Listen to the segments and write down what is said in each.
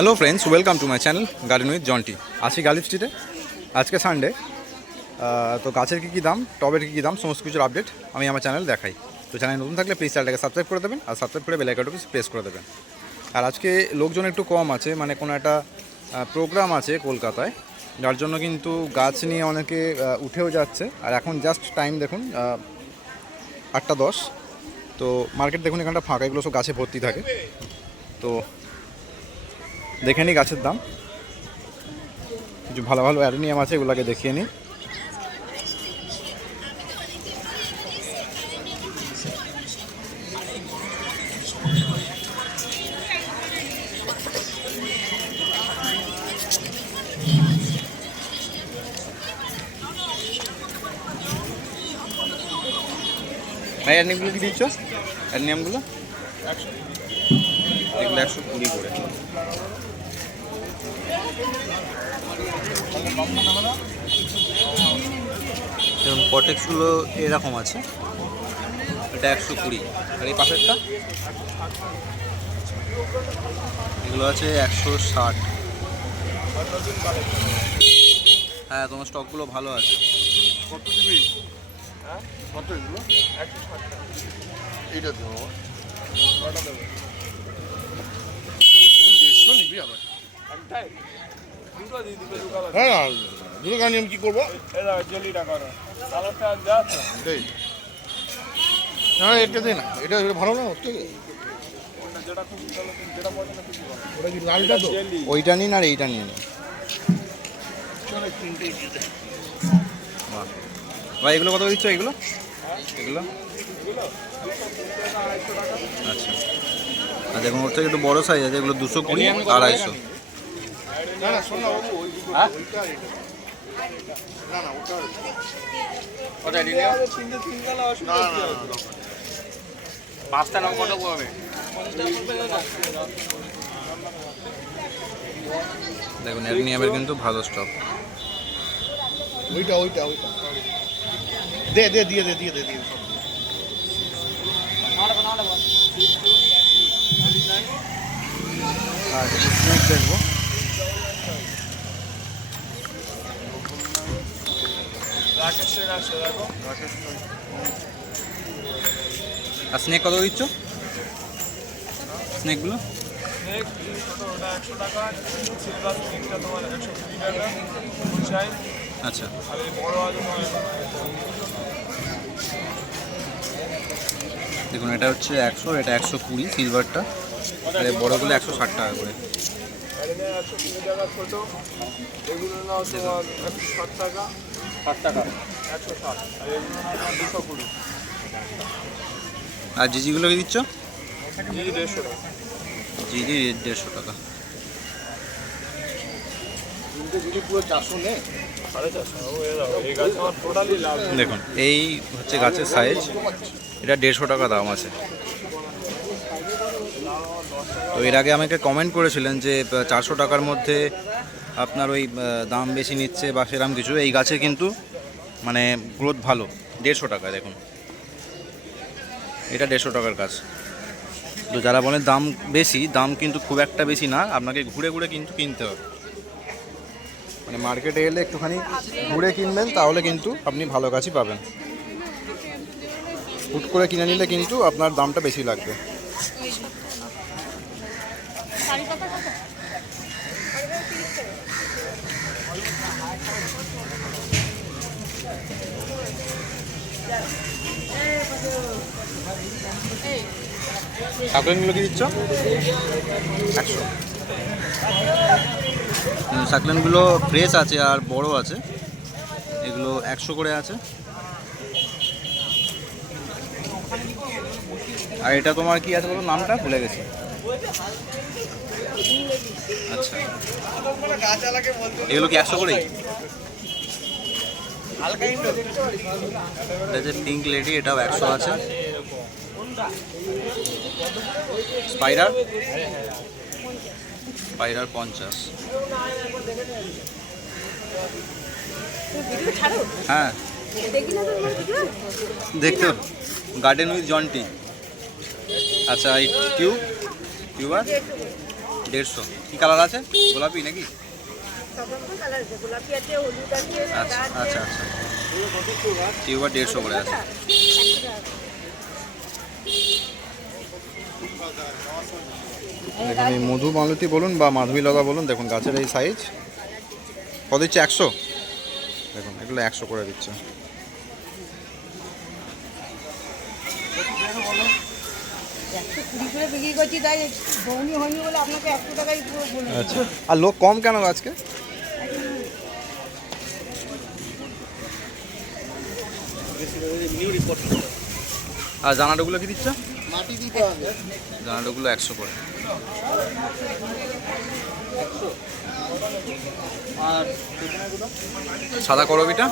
Hello friends, welcome to my channel garden with Jonty. আছি গালিব স্ট্রিটে। আজকে সানডে, তো গাছের কী কী দাম, টবের কী কী দাম, সমস্ত কিছুর আপডেট আমি আমার চ্যানেল দেখাই। তো চ্যানেল নতুন থাকলে প্লিজ চ্যানেলটাকে সাবস্ক্রাইব করে দেবেন, আর সাবস্ক্রাইব করে বেল আইকনটাকে প্রেস করে দেবেন। আর আজকে লোকজন একটু কম আছে, মানে কোনো একটা প্রোগ্রাম আছে কলকাতায়, যার জন্য কিন্তু গাছ নিয়ে অনেকে উঠেও যাচ্ছে। আর এখন জাস্ট টাইম দেখুন 8টা 10। তো মার্কেট দেখুন, এখানটা ফাঁকা, এগুলো সব গাছে ভর্তি থাকে। তো দেখে নিই গাছের দাম। কিছু ভালো ভালো অ্যাডেনিয়াম আছে, এগুলোকে দেখিয়ে নিই। ভাই অ্যাডেনিয়ামগুলো কি দিচ্ছ? অ্যাডেনিয়ামগুলো এগুলো 120 করে। যেমন পটেক্সগুলো এরকম আছে, এটা 120। আর এই পাশেরটা এগুলো আছে 160। হ্যাঁ, তোমার স্টকগুলো ভালো আছে। কত দিবি? হ্যাঁ কত এগুলো? 160 টাকা। এইটা দেবো, কটা দেবো? 150 নিবি আবার? একটাই দুটো দিয়ে দিবে। হ্যাঁ, দুটো গানি আমি কি করবো? এটা জেলিটা করো, কালারটা যা আছে দেই না। এটা দে না, এটা ভালো না ওর থেকে। ওটা যেটা খুব ভালো, যেটা পছন্দ খুব ভালো। ওটা কি লালটা তো? ওইটা নিন আর এইটা নিয়ে নিন। চলো তিনটেই দিয়ে দে। বাহ ভাই, এগুলো কত দিচ্ছ? এগুলো এগুলো আচ্ছা। আর দেখুন, ওর থেকে একটু বড়ো সাইজ আছে, এগুলো 220, 250। না না শোন না বাবু, ওইটা না না ওটা ওটা নিয়ে তিনটে তিন গালা অসুবিধা কি হবে? পাঁচটা নাম কত হবে? দেখুন অ্যাডেনিয়ামের কিন্তু ভালো স্টক। ওইটা ওইটা ওইটা দে দে দিয়ে দে দিয়ে দে দিয়ে আর স্নেক দেখবো। আর স্নেক কত দিচ্ছ? স্নেকগুলো আচ্ছা। দেখুন এটা হচ্ছে 100, এটা 120 সিলভারটা, আর এই বড়গুলো 160 টাকা করে। আর জিজিগুলো কি দিচ্ছ? জিজি 150 টাকা। দেখুন এই হচ্ছে গাছের সাইজ, এটা 150 টাকা দাম আছে। তো এর আগে আমাকে কমেন্ট করেছিলেন যে 400 টাকার মধ্যে আপনার ওই দাম বেশি নিচ্ছে বা সেরকম কিছু। এই গাছে কিন্তু মানে গ্রোথ ভালো। 150 টাকা দেখুন, এটা 150 টাকার গাছ। তো যারা বলেন দাম বেশি, দাম কিন্তু খুব একটা বেশি না, আপনাকে ঘুরে ঘুরে কিন্তু কিনতে হবে। মানে মার্কেটে এলে একটুখানি ঘুরে কিনবেন, তাহলে কিন্তু আপনি ভালো গাছই পাবেন। হুট করে কিনে নিলে কিন্তু আপনার দামটা বেশি লাগবে। সাকলেনগুলো কি দিচ্ছ? 100। সাকলেনগুলো ফ্রেশ আছে আর বড় আছে, এগুলো 100 করে আছে। আর এটা তোমার কি আছে বলো, নামটা ভুলে গেছি। আচ্ছা, এগুলো কি 100 করেই? এটা যে পিঙ্ক লেডি, এটাও 100 আছে। স্পাইডার 50। হ্যাঁ দেখতে গার্ডেন উইথ জন্টি। আচ্ছা, এই টিউবার 150 কি কালার আছে? গোলাপি নাকি? সব রকম কালার আছে, গোলাপি আছে, হলুদ আছে, সাদা আচ্ছা আছে। আচ্ছা আচ্ছা টিউবার 150 করে আছে। 100 টাকা। এখানে মধু মালতী বলুন বা মাধবীলতা বলুন, দেখুন গাছের এই সাইজ কত দিচ্ছে? 100। দেখুন এগুলো 100 করে দিচ্ছে। 120 করে বিক্রি করছি, তাই বৌনি হয়নি বলে আপনাকে 100 টাকাই বলুন। আচ্ছা, আর লোক কম কেন আজকে? আর জানাটাগুলো কি দিচ্ছে? মাটি দিতে হবে। জানাটাগুলো 100 করে। আর সাদা করবিটা?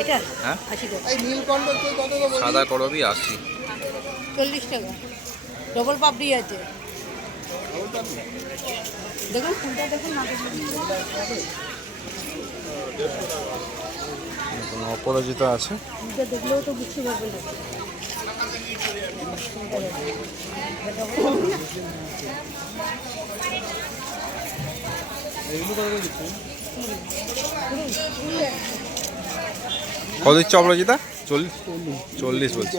এটা হ্যাঁ 80 টাকা। এই নীলকণ্ঠ কত দেবো? সাদা করবি 80। 40 টাকা। ডবল পাপড়ি আছে। দেখুন ফুলটা দেখুন না, দেখুন। দেখুন অপরাজিতা আছে। ফুলটা দেখলেও তো বুঝতে পারবেন না। কত দিচ্ছে অপরাজিতা? 40 বলছে।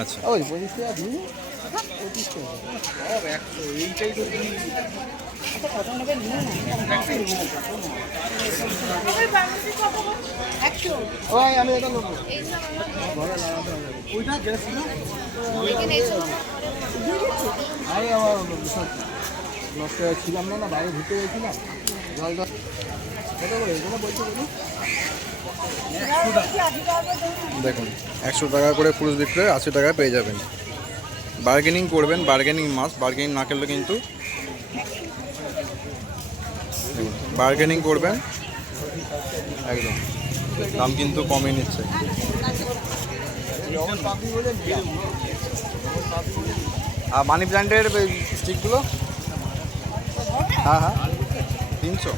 আচ্ছা ওই 25 টাকা দিন। কত নেবেন নিন না। 100। ওই আমি এটা নেবো। ওইটা গ্যাস না? আরে আমার নষ্ট ছিলাম না, বাইরে ঘুরতে গেছিলাম। জল কত করে এগুলো বলতে বলুন? দেখুন 100 টাকা করে পুরুষ বিক্রয়, 80 টাকায় পেয়ে যাবেন। বার্গেনিং করবেন, বার্গেনিং মাস্ট। বার্গেনিং না করলে কিন্তু বার্গেনিং করবেন একদম, দাম কিন্তু কমই নিচ্ছে। আর মানি প্ল্যান্টের স্টিকগুলো? হ্যাঁ হ্যাঁ 300।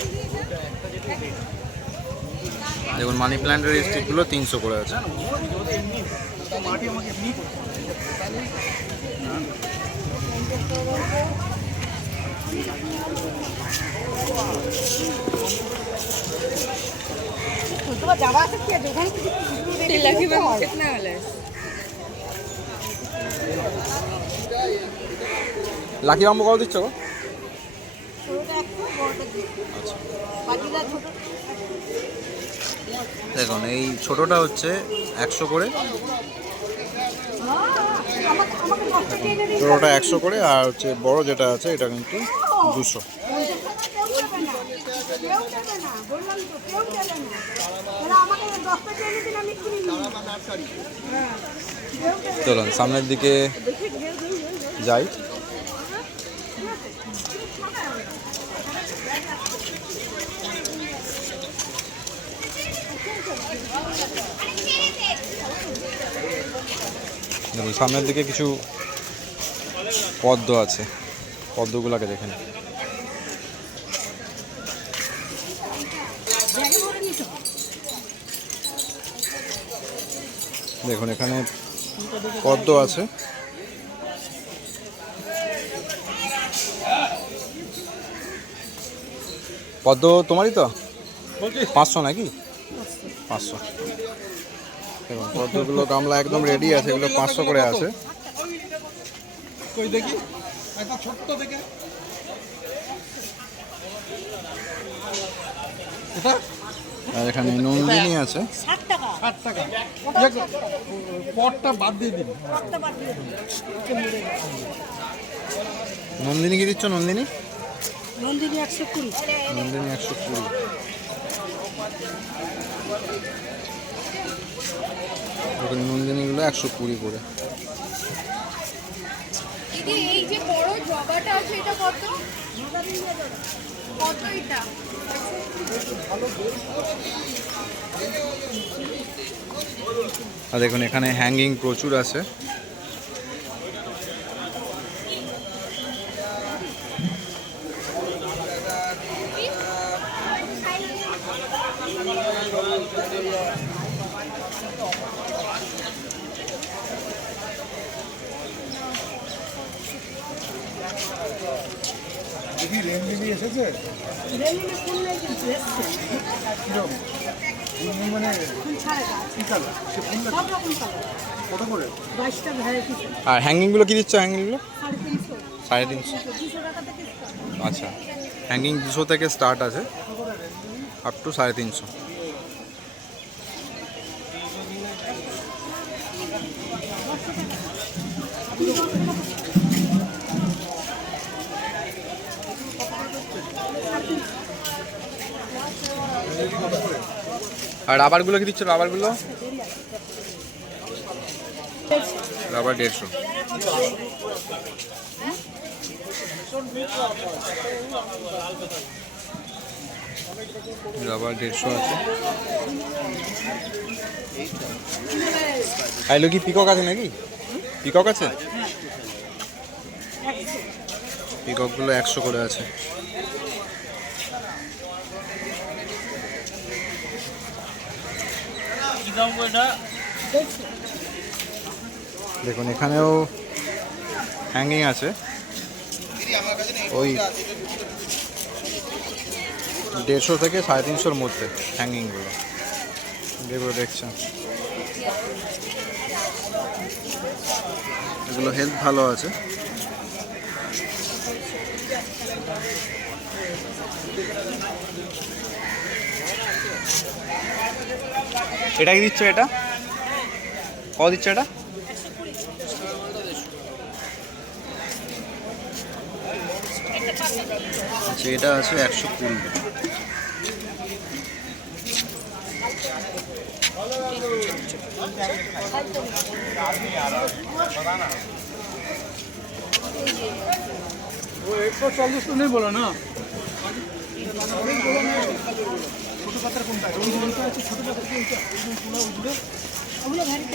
দেখুন মানি প্ল্যান্টের স্টিকগুলো 300 করে আছে। তোমার যাওয়া আছে কি দোকান থেকে? লাকি ম্যাম कितना वाला है? লাকি বাম্বু কত দিচ্ছ গো? ছোটটা 100, বড়টা 200। আচ্ছা বাকিটা ছোট। দেখুন এই ছোটোটা হচ্ছে 100 করে, আমাকে নষ্ট দিয়ে দিন। ছোটোটা 100 করে, আর হচ্ছে বড় যেটা আছে এটা কিন্তু 200। কেউ দেবে না, বললাম তো কেউ দেবে না। তাহলে আমাকে 10 টাকা এনে দিন, আমি কিনে নিই। হ্যাঁ, কেউ দেবে না। চলুন সামনের দিকে যাই। দেখুন সামনের দিকে কিছু পদ্ম আছে, পদ্মগুলোকে দেখেন। দেখুন এখানে পদ্ম আছে। পদ্ম তোমারই তো? 500 নাকি? 500। দেখুন পদ্মগুলো গামলা একদম রেডি আছে, এগুলো 500 করে আছে। কই দেখি একটা ছোট্ট দেখে এটা আর এখানে নন্দিনী আছে। 60 টাকা। 60 টাকা। পটটা বাদ দিয়ে দিন। পটটা বাদ দিয়ে দিন। নন্দিনী কি দিচ্ছ? নন্দিনী নন্দিনী 120। নন্দিনী 120। দেখুন নন্দিনীগুলো 120 করে। দিদি এই যে বড় জবাটা আছে এটা কত? কত এটা? আর দেখুন এখানে হ্যাঙ্গিং প্রচুর আছে। রেলিনে ফুল নেই কিন্তু এসছে। ফুল ছাড়ে গাছ। সব রকম কালার। 22টা ভ্যারাইটি। আর হ্যাঙ্গিংগুলো কি দিচ্ছ হ্যাঙ্গিংগুলো? 350। 350। 200 টাকা থেকে start। আচ্ছা, হ্যাঙ্গিং 200 থেকে স্টার্ট আছে আপ টু 350। আর রাবারগুলো কি দিচ্ছ? রাবারগুলো রাবার 150। রাবার 150 আছে। আইলো কি পিকক আছে নাকি? পিকক আছে? পিককগুলো 100 করে আছে। দেখুন এখানেও হ্যাঙ্গিং আছে ওই 150 থেকে 350-র মধ্যে হ্যাঙ্গিংগুলো, যেগুলো দেখছেন এগুলো হেলথ ভালো আছে। এটা কি দিচ্ছ? এটা কত দিচ্ছ এটা? আচ্ছা, এটা আছে 120। वो 140 तो नहीं बोला ना। ওগুলো ভ্যারাইটি।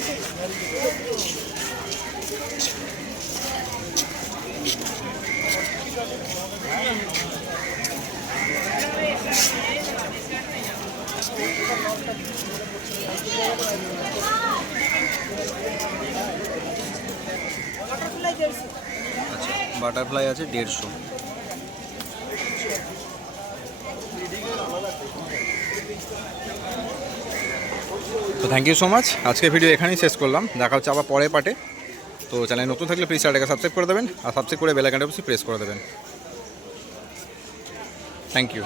বাটারফ্লাই 150। আচ্ছা, বাটারফ্লাই আছে 150। তো থ্যাংক ইউ সো মাচ। আজকের ভিডিও এখানেই শেষ করলাম। দেখা হচ্ছে আবার পরের পার্টে। তো চ্যানেল নতুন থাকলে প্লিজ চ্যানেলটাকে সাবস্ক্রাইব করে দেবেন, আর সাবস্ক্রাইব করে বেল আইকনটা অবশ্যই প্রেস করে দেবেন। Thank you.